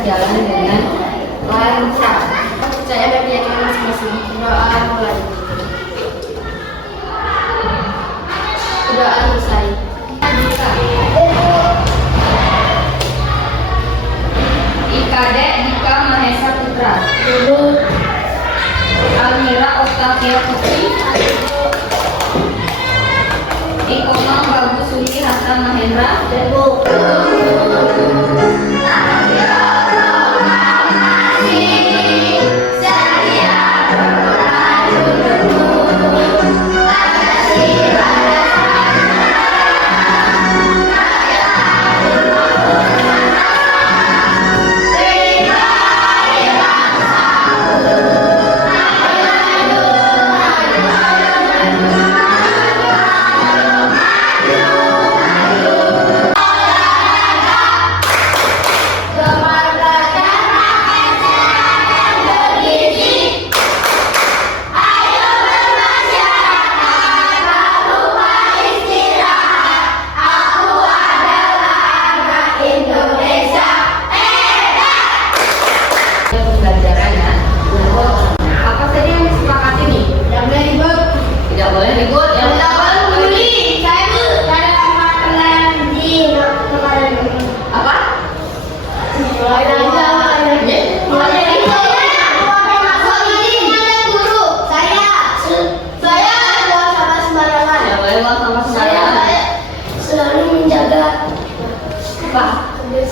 berjalan dengan lancar. Percaya dan keyakinan masing-masing. Doa mulai. Doa selesai. Ikadek Dika Mahesa Putra. Almira Octavia Putri. Ikomang Bagus Suli Hasan Mahendra.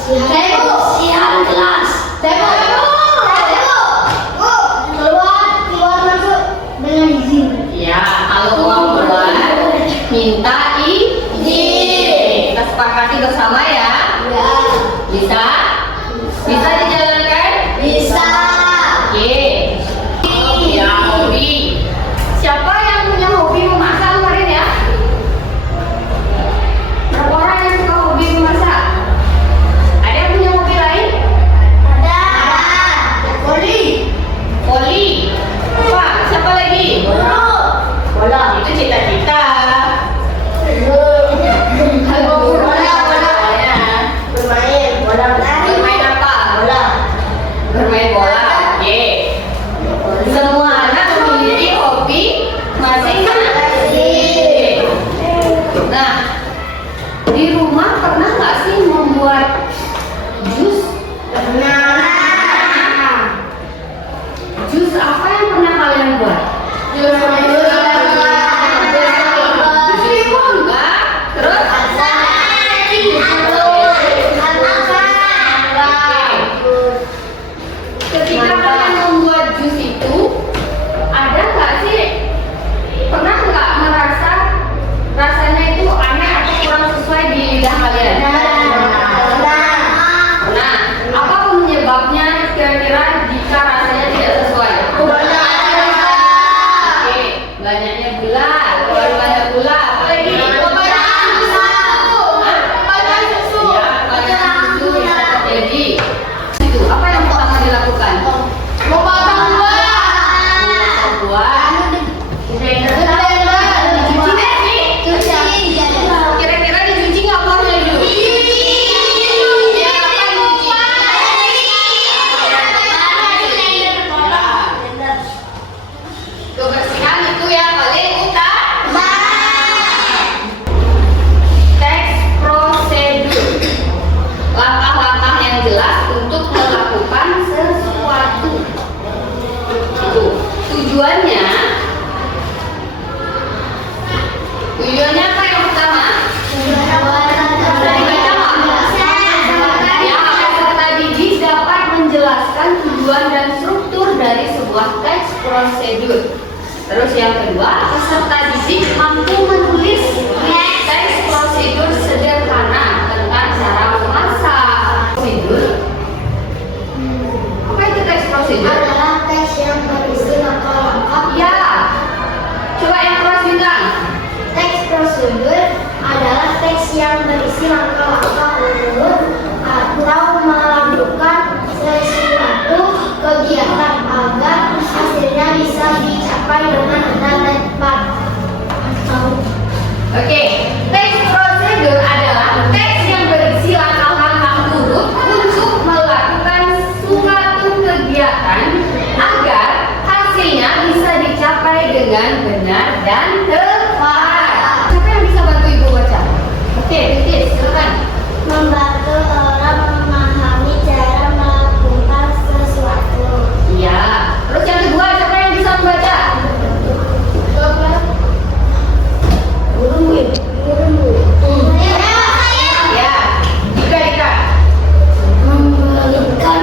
Kebersihan kelas. Keluar masuk dengan izin. Ya, kalau mau keluar minta izin. Kita sepakati bersama ya. Ya. Bisa? Bisa dijalankan? Bisa. Oke. Ya, hobi. Siapa yang punya hobi memasak kemarin ya? Berapa orang yang suka hobi memasak? Ada yang punya hobi lain? Ada. Poli. Voli. Apa? Siapa lagi? Bola. Itu cita-cita. Bermain apa? Bermain bola. Oke. Semua anak memiliki hobi masing-masing. Nah, di rumah pernah nggak sih membuat jus? Jus apa yang pernah kalian buat? Jus limau enggak? Terus? Ketika kalian membuat jus itu, ada nggak sih? Pernah nggak merasa rasanya itu aneh atau kurang sesuai di lidah kalian? Nah, apa penyebabnya kira-kira jika rasanya tidak sesuai? Oke, banyaknya gula, terlalu banyak gula, apa lagi? Ya, banyak susu bisa terjadi. Itu apa yang pertama dilakukan? Memotong buah. Dicuci nggak sih? Kira-kira dicuci nggak buahnya dulu? Ya, apa dicuci? Kebersihan itu yang paling utama. Teks prosedur. Langkah-langkah yang jelas untuk melakukan sesuatu. Itu tujuannya apa yang pertama? Ya, peserta didik dapat menjelaskan tujuan dan struktur dari sebuah teks prosedur. Terus yang kedua, peserta didik mampu menulis teks prosedur sederhana tentang cara memasak. Prosedur? Apa itu teks prosedur? Adalah teks yang berisi langkah-langkah. Ya, coba yang keras bintang. Teks prosedur adalah teks yang berisi langkah-langkah urut atau melakukan sesuatu kegiatan agar hasilnya bisa dicapai dengan benar dan tepat. Oke, teks prosedur adalah teks yang berisi langkah-langkah urut untuk melakukan silakan. Membantu orang memahami cara melakukan sesuatu. Iya. Terus yang kedua, siapa yang bisa membaca? Guru. Ya. Ika. Memberikan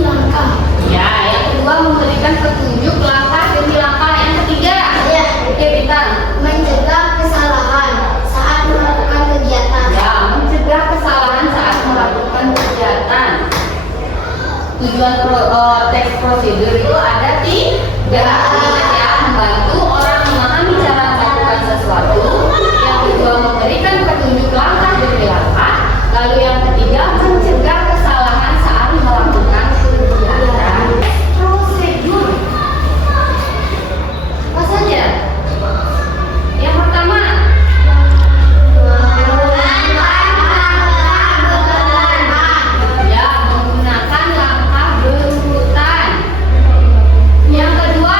langkah. Ya, yang kedua memberikan petunjuk langkah demi langkah. Yang ketiga, Ya. oke Bintang. Mencegah kesalahan saat melakukan kegiatan. Ya, mencegah kesalahan saat melakukan kegiatan. Tujuan teks prosedur itu ada tiga. Ingat ya, membantu orang memahami cara melakukan sesuatu. Yang kedua, memberikan petunjuk langkah demi langkah. Lalu yang ketiga, mencegah kesalahan saat melakukan kegiatan. Prosedur. Apa saja? Yang pertama, ya, menggunakan langkah berurutan. Yang kedua,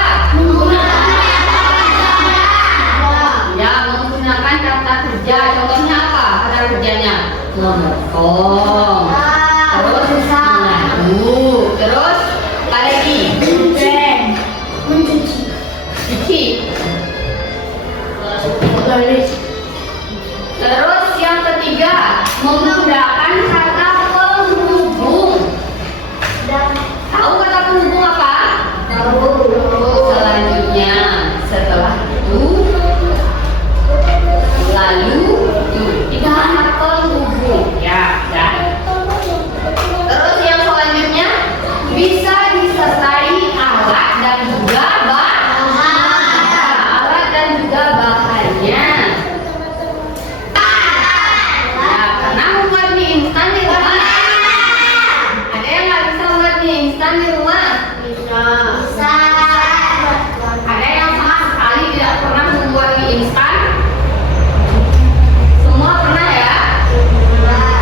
ya, menggunakan kata kerja. Contohnya apa? Kata kerjanya memotong. Terus mengadu. Terus apa lagi? Mencuci. Cuci. Terus yang ketiga, menggunakan kata penghubung. Tahu kata penghubung apa? Selanjutnya, setelah itu, lalu tiga kata penghubung. Ya. Terus yang selanjutnya, bisa disertai alat dan juga alat dan juga bahannya. Ya, karena membuat mie instan di rumah. Ada yang nggak bisa membuat mie instan di rumah? Bisa. Ada yang sama sekali tidak pernah membuat mie instan? Semua pernah ya?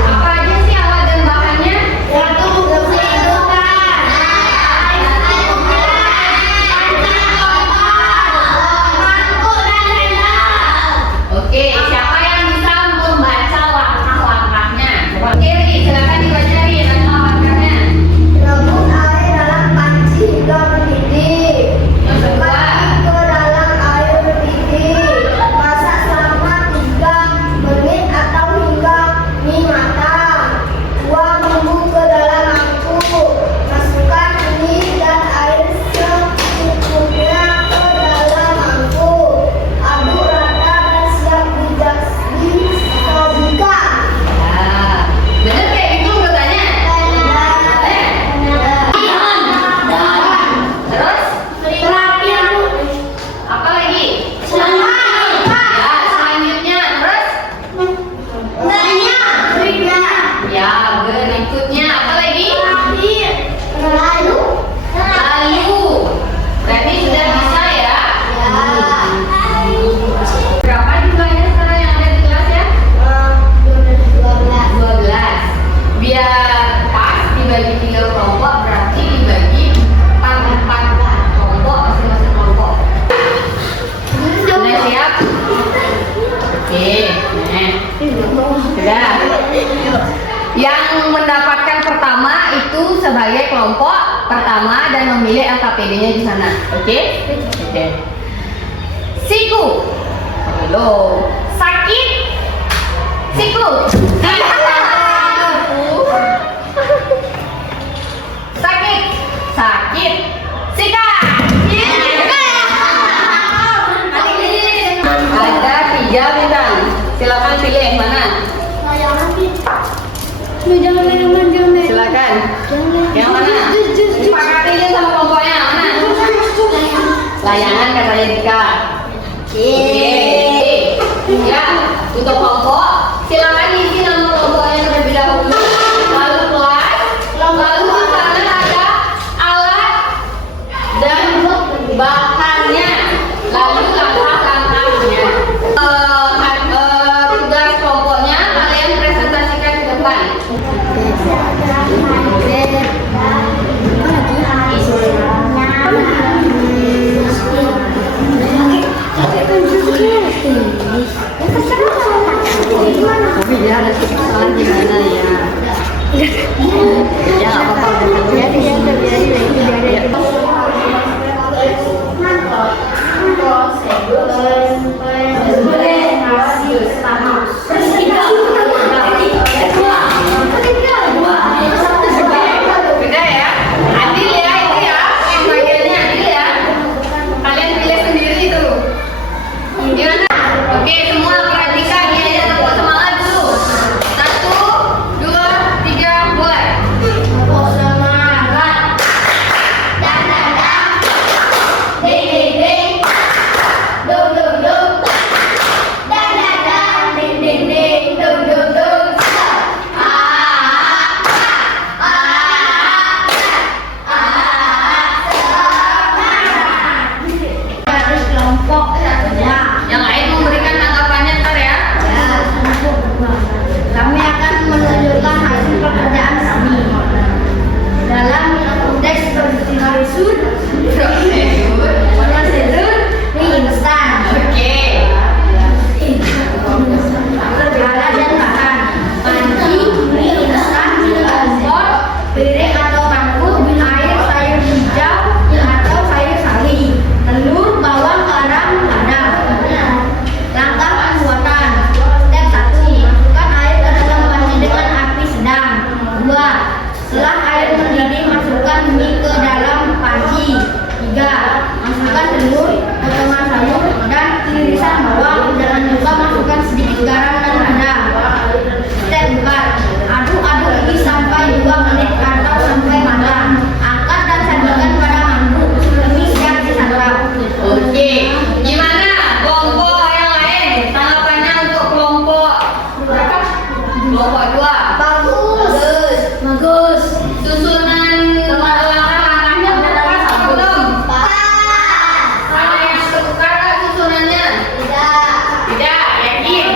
Apa aja sih alat dan bahannya? Oke, siapa yang bisa membaca langkah-langkahnya? Oke, silakan dibacain langkah-langkahnya. Rebus air dalam panci hingga mendidih. Yang kedua, Masuk ke dalam air mendidih. Masak selama 3 menit atau hingga mie matang. Tuang bumbu ke dalam mangkuk. Masukkan mie dan air secukupnya ke dalam mangkuk. Aduk rata dan siap disajikan. ya, bener kayak gitu urutannya? Terus, apa lagi? Ya, selanjutnya, terus? Ya, berikutnya apa lagi? Lalu. Berarti sudah bisa ya? Berapa jumlahnya sekarang yang ada di kelas ya? 12. Biar pas dibagi 3 kelompok, berarti dibagi 4 kelompok masing-masing kelompok. Sudah siap? Oke, nah. Sudah. Yang mendapatkan pertama itu sebagai kelompok pertama dan memilih LKPD-nya di sana. Oke? Oke. Siku. Belum. Sakit. Siku. Sakit. Sakit. Sikat. Ada 3 bintang. Silakan pilih yang mana. Silakan. Yang mana? Sepakati aja sama kelompoknya. Mana? Layangan katanya Dika. Oke. Ya, untuk kelompok silakan isi nama kelompoknya terlebih dahulu. Lalu kelas. Lalu di sana ada alat dan bahannya. Lalu langkah-langkahnya. Tugas kelompoknya kalian presentasikan ke depan. Salah gimana ya? Ya nggak apa-apa udah Udah ya, adil ya itu ya, bagiannya adil ya. Kalian pilih sendiri itu. Gimana? Oke, semua perhatikan ya, ya tepuk semangat dulu. 1, 2, 3, mulai. Tepuk semangat. Dang dang dang. Ding ding ding. Dung dung dung. Dang dang dang. Ding ding ding. Dung dung dung. Harus kelompok satunya. Yang lain memberikan tanggapannya ntar ya. Kami akan menunjukkan hasil pekerjaan kami dalam konteks prosedur mie instan, Oke. alat dan bahan panci, mie instan, kompor, piring atau mangkuk, air sayur hijau atau sayur sawi, telur, bawang, garam, lada. Langkah pembuatan. Step 1. Masukkan air ke dalam panci dengan api sedang. 2. Setelah air mendidih, masukkan mie ke dalam panci. 3. Masukkan telur, potongan sayur, dan irisan bawang. Jangan lupa masukkan sedikit garam dan lada. Step 4. Aduk-aduk mie sampai 2 menit atau sampai matang. Angkat dan sajikan pada mangkuk. Mie siap disantap. Oke. Gimana kelompok yang lain? Tanggapannya untuk kelompok berapa? Kelompok 2. Bagus. Bagus. Susunan langkah-langkahnya berapa sama belum? Ada yang ketukar nggak susunannya? Tidak, yakin?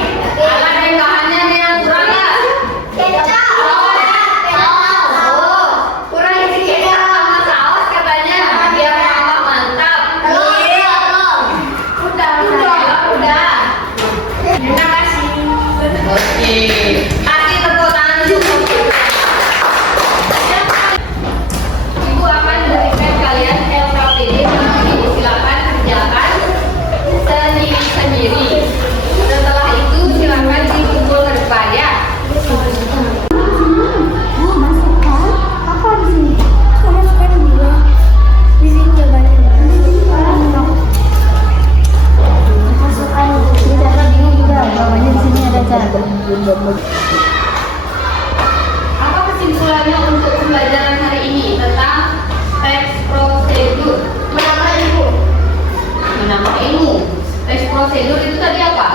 Alat dan bahannya ada yang kurang nggak? Kurang isi kecap sama saus katanya biar tambah mantap. Udah. Terima kasih. Oke. Kasih tepuk tangan dulu. Ibu akan berikan kalian LKPD. Silakan kerjakan sendiri-sendiri. Setelah itu silakan dikumpul ke depan ya. Bu, masukkan apa di sini? Kok masukkan juga? Di sini jawabannya. Masukkan di dalam ini juga. Bawahnya di sini ada cat. Apa kesimpulannya untuk pembelajaran hari ini tentang teks prosedur? Menambah ilmu. Teks prosedur itu tadi apa?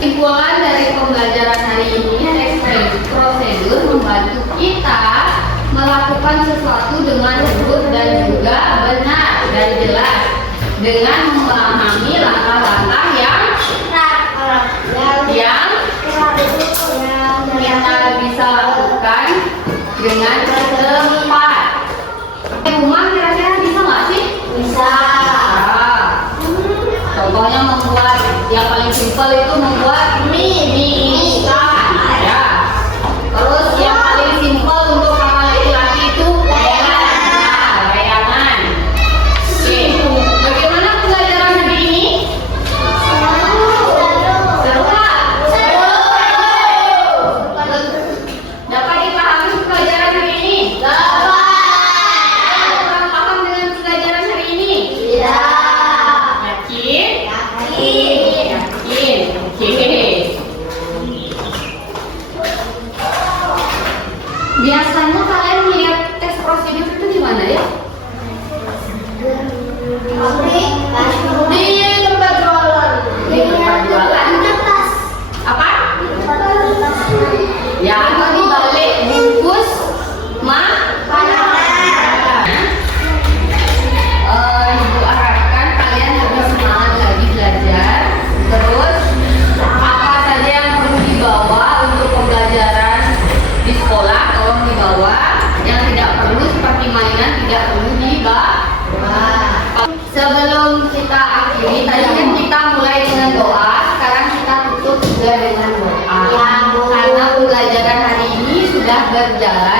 Kesimpulan dari pembelajaran hari ini, teks prosedur membantu kita melakukan sesuatu dengan betul dan juga benar dan jelas dengan memahami langkah-langkah yang kita bisa lakukan dengan cepat. Rumah kira-kira bisa nggak sih? Bisa. Contohnya membuat yang paling simpel itu membuat mie instan ya. Terus yang paling simpel untuk para laki-laki itu bayangan. Oke, bagaimana pembelajaran hari ini? Seru nggak? Dapat dipahami pelajaran hari ini? Kurang paham dengan pelajaran hari ini? Yakin? Yakin. Oke. Sebelum kita akhiri, tadi kan kita mulai dengan doa, sekarang kita tutup juga dengan doa. Ya, Bu. Karena pembelajaran hari ini sudah berjalan